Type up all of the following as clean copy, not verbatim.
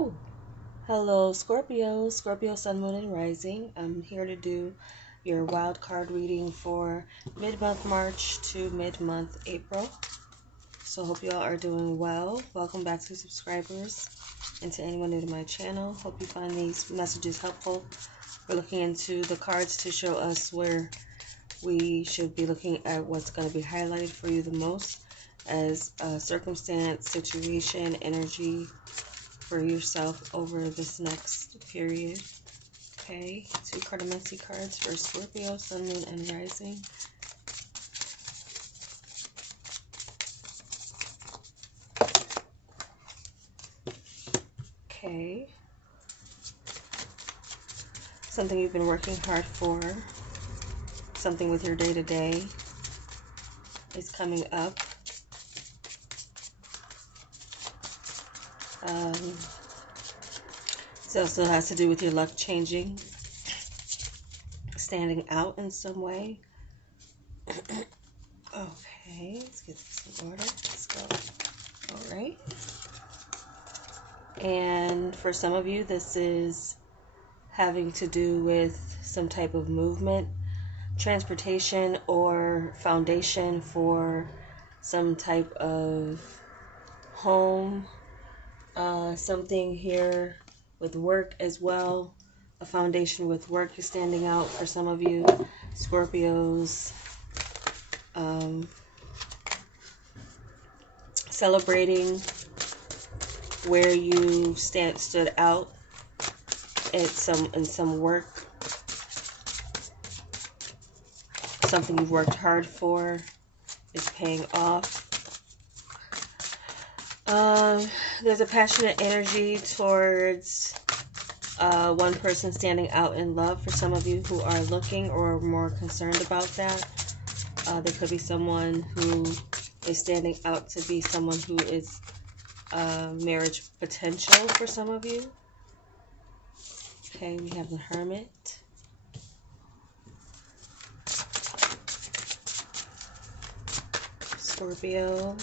Ooh. Hello, Scorpio, Sun, Moon, and Rising. I'm here to do your wild card reading for mid-month March to mid-month April. So hope you all are doing well. Welcome back to subscribers and to anyone new to my channel. Hope you find these messages helpful. We're looking into the cards to show us where we should be looking at what's going to be highlighted for you the most as a circumstance, situation, energy for yourself over this next period. Okay, 2 Cardamenti cards for Scorpio, Sun, Moon, and Rising. Okay. Something you've been working hard for, something with your day-to-day is coming up. It also has to do with your luck changing, standing out in some way. Okay, let's get this in order. Let's go. All right. And for some of you, this is having to do with some type of movement, transportation, or foundation for some type of home. Something here with work as well. A foundation with work is standing out for some of you Scorpios. Celebrating where you stood out in some work. Something you've worked hard for is paying off. There's a passionate energy towards one person standing out in love for some of you who are looking or more concerned about that. There could be someone who is standing out to be someone who is marriage potential for some of you. Okay, we have the Hermit. Scorpio.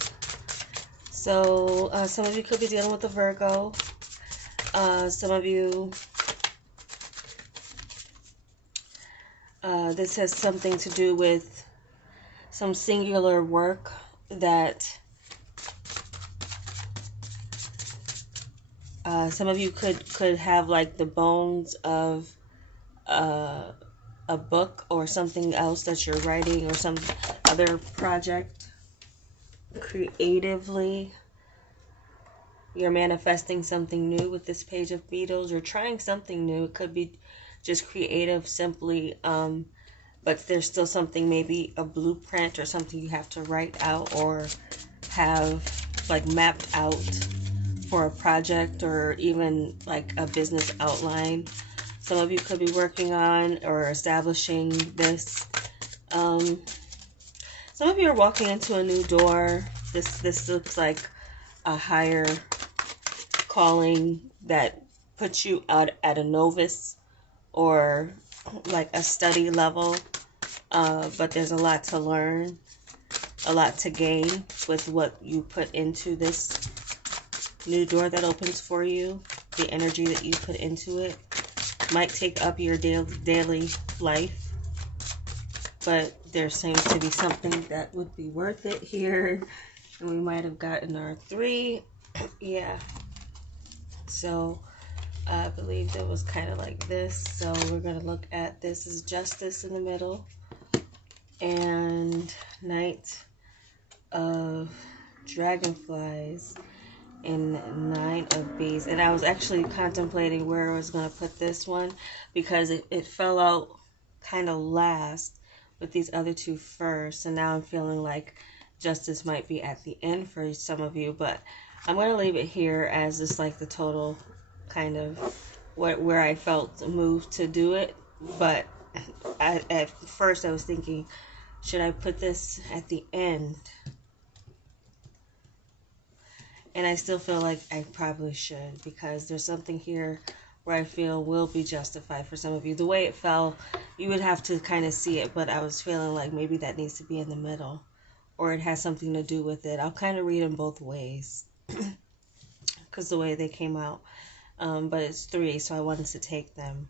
So some of you could be dealing with a Virgo. Some of you, this has something to do with some singular work that some of you could have like the bones of a book or something else that you're writing or some other project. Creatively, you're manifesting something new with this Page of Beetles. You're trying something new. It could be just creative simply, but there's still something, maybe a blueprint or something you have to write out or have like mapped out for a project or even like a business outline. Some of you could be working on or establishing this. Some of you are walking into a new door. This looks like a higher calling that puts you out at a novice or like a study level. But there's a lot to learn, a lot to gain with what you put into this new door that opens for you. The energy that you put into it might take up your daily life. But there seems to be something that would be worth it here. And we might have gotten our 3. Yeah. So I believe it was kind of like this. So we're going to look at this as Justice in the middle. And Knight of Dragonflies and 9 of Bees. And I was actually contemplating where I was going to put this one because it fell out kind of last with these other 2 first, and now I'm feeling like Justice might be at the end for some of you, but I'm going to leave it here as just like the total kind of where I felt moved to do it. But at first I was thinking, should I put this at the end? And I still feel like I probably should, because there's something here where I feel will be justified for some of you. The way it fell, you would have to kind of see it, but I was feeling like maybe that needs to be in the middle, or it has something to do with it. I'll kind of read them both ways, because the way they came out. but it's 3, so I wanted to take them.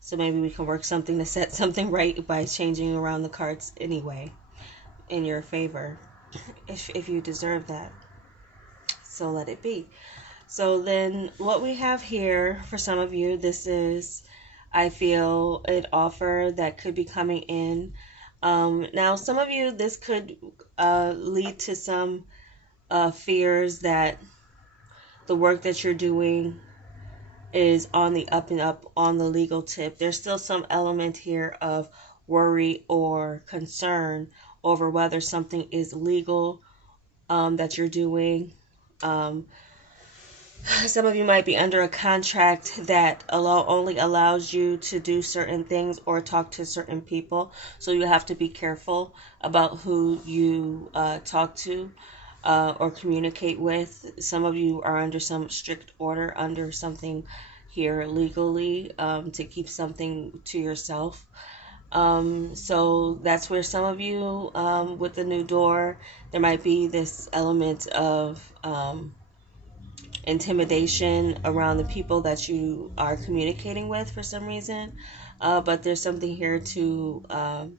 So maybe we can work something to set something right by changing around the cards anyway in your favor, if you deserve that. So let it be. So then what we have here for some of you, this is, I feel, an offer that could be coming in. Now, some of you, this could lead to some fears that the work that you're doing is on the up and up on the legal tip. There's still some element here of worry or concern over whether something is legal that you're doing. Some of you might be under a contract that only allows you to do certain things or talk to certain people. So you have to be careful about who you talk to or communicate with. Some of you are under some strict order under something here legally to keep something to yourself. So that's where some of you with the new door, there might be this element of intimidation around the people that you are communicating with for some reason. But there's something here to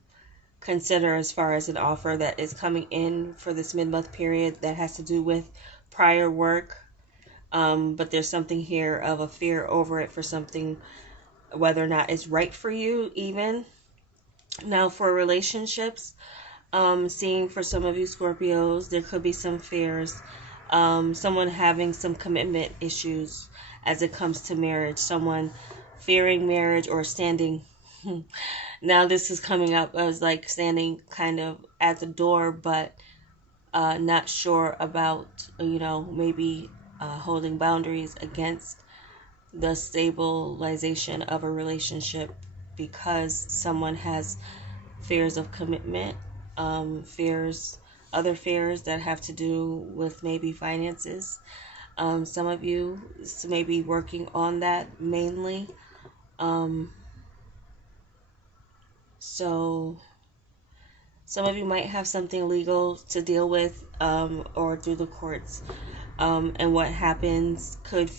consider as far as an offer that is coming in for this mid-month period that has to do with prior work. But there's something here of a fear over it for something, whether or not it's right for you even. Now for relationships, seeing for some of you Scorpios, there could be some fears. Someone having some commitment issues as it comes to marriage, someone fearing marriage or standing. Now this is coming up as like standing kind of at the door, but not sure about, maybe holding boundaries against the stabilization of a relationship because someone has fears of commitment, other fears that have to do with maybe finances. Some of you may be working on that mainly. So some of you might have something legal to deal with or through the courts. And what happens could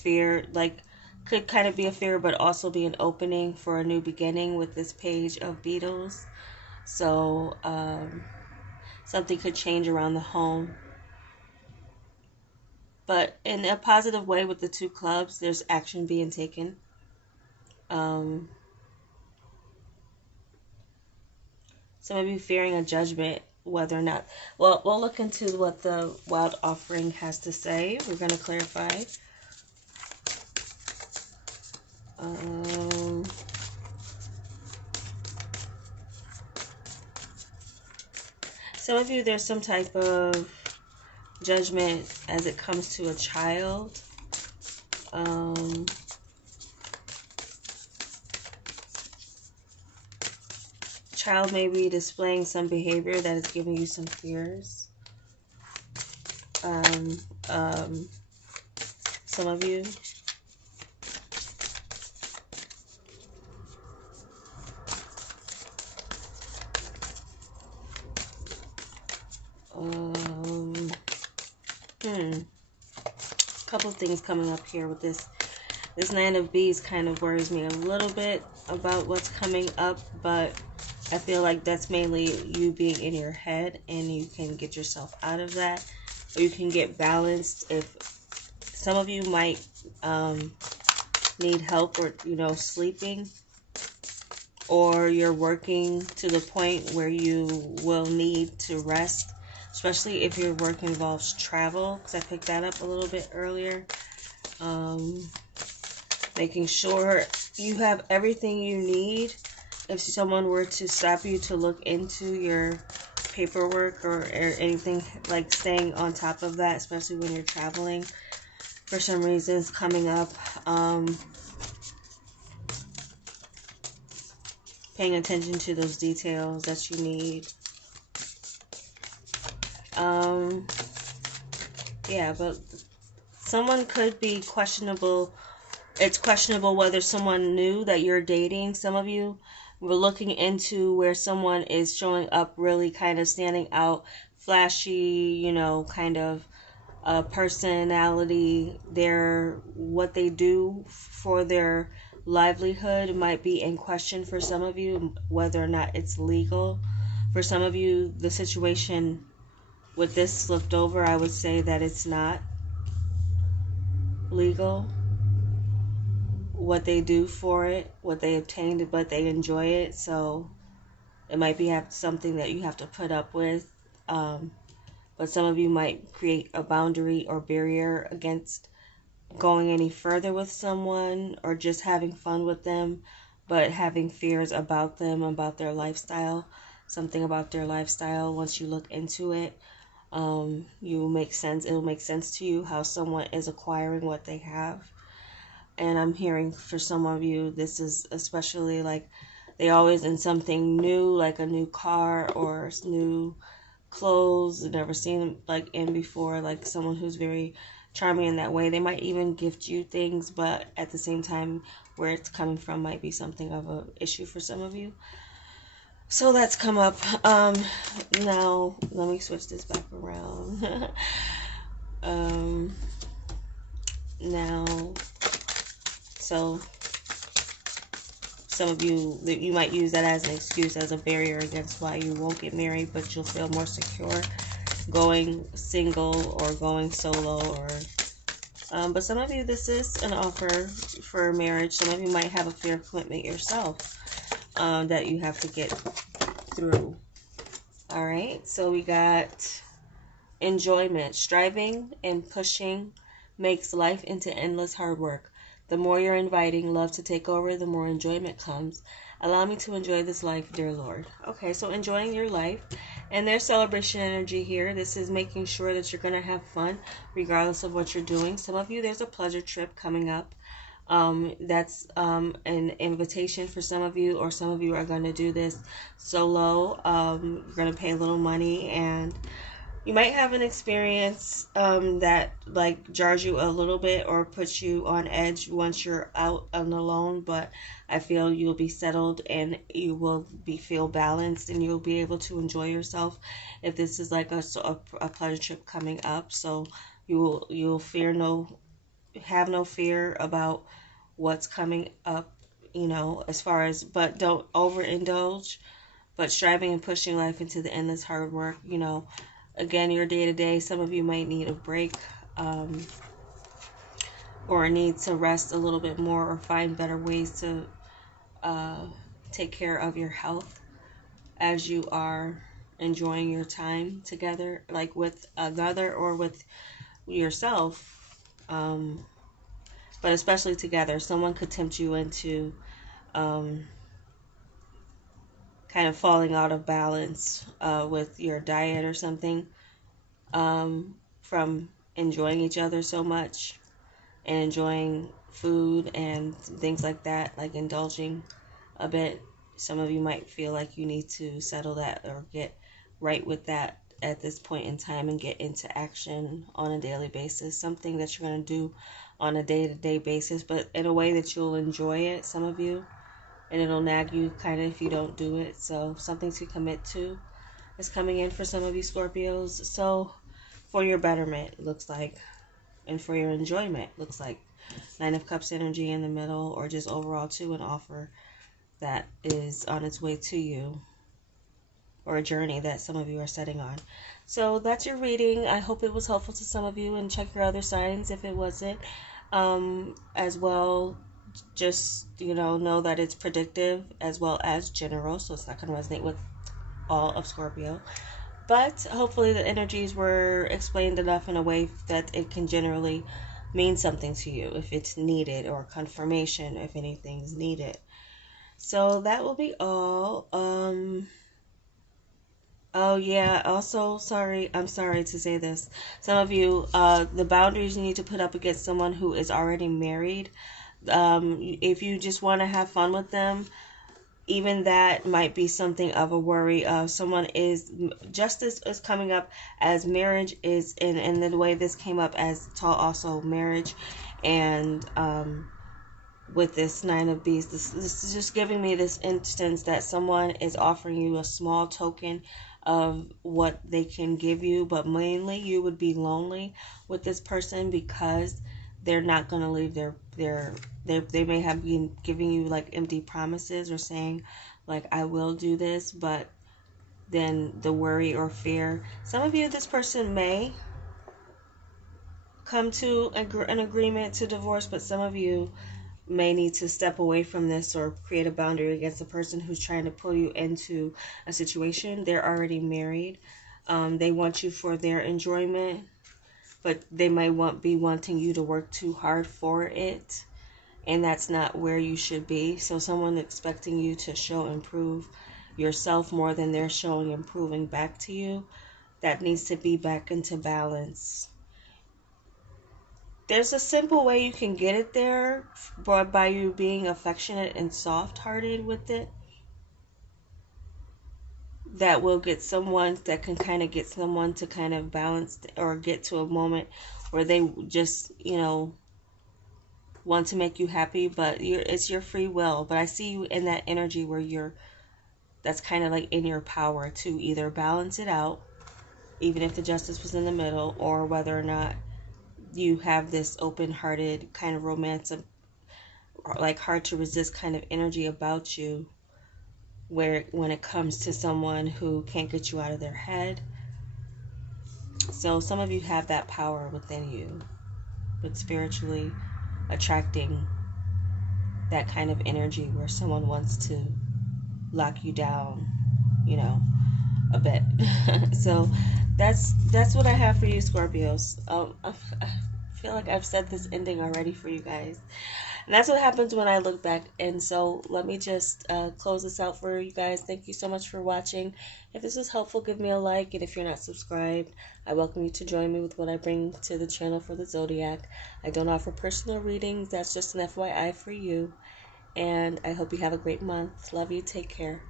kind of be a fear, but also be an opening for a new beginning with this page of beetles. So something could change around the home. But in a positive way with the 2 clubs, there's action being taken. Some of you fearing a judgment, whether or not. Well, we'll look into what the wild offering has to say. We're going to clarify. Some of you, there's some type of judgment as it comes to a child. Child may be displaying some behavior that is giving you some fears. Some of you. Couple of things coming up here with this. This 9 of Bees kind of worries me a little bit about what's coming up, but I feel like that's mainly you being in your head, and you can get yourself out of that, or you can get balanced. If some of you might need help or sleeping, or you're working to the point where you will need to rest, especially if your work involves travel, because I picked that up a little bit earlier. Making sure you have everything you need. If someone were to stop you to look into your paperwork or anything, like staying on top of that, especially when you're traveling for some reasons coming up. Paying attention to those details that you need. Yeah, but someone could be questionable. It's questionable whether someone knew that you're dating. Some of you were looking into where someone is showing up really kind of standing out, flashy, kind of personality, what they do for their livelihood might be in question for some of you, whether or not it's legal. For some of you, the situation with this flipped over, I would say that it's not legal. What they do for it, what they obtained, but they enjoy it, so it might be something that you have to put up with. But some of you might create a boundary or barrier against going any further with someone, or just having fun with them, but having fears about them, about their lifestyle, something about their lifestyle. Once you look into it, it'll make sense to you how someone is acquiring what they have. And I'm hearing for some of you, this is especially like they always in something new, like a new car or new clothes never seen like in before, like someone who's very charming in that way. They might even gift you things, but at the same time, where it's coming from might be something of an issue for some of you. So that's come up. Now let me switch this back around. Now, so some of you might use that as an excuse, as a barrier against why you won't get married, but you'll feel more secure going single or going solo. Or but some of you, this is an offer for marriage. Some of you might have a fear of commitment yourself that you have to get through. All right, so we got enjoyment. Striving and pushing makes life into endless hard work. The more you're inviting love to take over, the more enjoyment comes. Allow me to enjoy this life, dear Lord. Okay, so enjoying your life. And there's celebration energy here. This is making sure that you're going to have fun regardless of what you're doing. Some of you, there's a pleasure trip coming up. That's an invitation for some of you, or some of you are going to do this solo. You're going to pay a little money, and you might have an experience that like jars you a little bit or puts you on edge once you're out and alone, but I feel you'll be settled and you will feel balanced, and you'll be able to enjoy yourself if this is like a pleasure trip coming up. So you'll have no fear about what's coming up, as far as, but don't overindulge, but striving and pushing life into the endless hard work, again, your day-to-day, some of you might need a break, or need to rest a little bit more, or find better ways to take care of your health as you are enjoying your time together, like with another or with yourself, but especially together. Someone could tempt you into kind of falling out of balance with your diet or something, from enjoying each other so much and enjoying food and things like that, like indulging a bit. Some of you might feel like you need to settle that or get right with that at this point in time and get into action on a daily basis, something that you're going to do on a day-to-day basis, but in a way that you'll enjoy it, some of you, and it'll nag you kind of if you don't do it. So something to commit to is coming in for some of you Scorpios. So for your betterment, it looks like, and for your enjoyment, looks like Nine of Cups energy in the middle, or just overall to an offer that is on its way to you, or a journey that some of you are setting on. So that's your reading. I hope it was helpful to some of you, and check your other signs if it wasn't. As well, just, know that it's predictive as well as general, so it's not going to resonate with all of Scorpio. But hopefully the energies were explained enough in a way that it can generally mean something to you if it's needed, or confirmation if anything's needed. So that will be all. Oh yeah, also I'm sorry to say this. Some of you, the boundaries you need to put up against someone who is already married. If you just want to have fun with them, even that might be something of a worry. Someone is, justice is coming up as marriage is, and the way this came up as also marriage, and with this Nine of Beasts, this is just giving me this instance that someone is offering you a small token of what they can give you, but mainly you would be lonely with this person because they're not going to leave they may have been giving you like empty promises or saying like I will do this, but then the worry or fear. Some of you, this person may come to an agreement to divorce, but some of you may need to step away from this or create a boundary against the person who's trying to pull you into a situation. They're already married. They want you for their enjoyment, but they might be wanting you to work too hard for it, and that's not where you should be. So someone expecting you to show improve yourself more than they're showing improving back to you, that needs to be back into balance. There's a simple way you can get it there, but by you being affectionate and soft-hearted with it, that will get someone, that can kind of get someone to kind of balance or get to a moment where they just, want to make you happy, but it's your free will. But I see you in that energy where that's kind of like in your power to either balance it out, even if the justice was in the middle, or whether or not you have this open-hearted kind of romance, like hard to resist kind of energy about you, where when it comes to someone who can't get you out of their head. So some of you have that power within you, but spiritually attracting that kind of energy where someone wants to lock you down, a bit. So that's what I have for you, Scorpios. I feel like I've said this ending already for you guys. And that's what happens when I look back. And so let me just close this out for you guys. Thank you so much for watching. If this was helpful, give me a like. And if you're not subscribed, I welcome you to join me with what I bring to the channel for the Zodiac. I don't offer personal readings. That's just an FYI for you. And I hope you have a great month. Love you. Take care.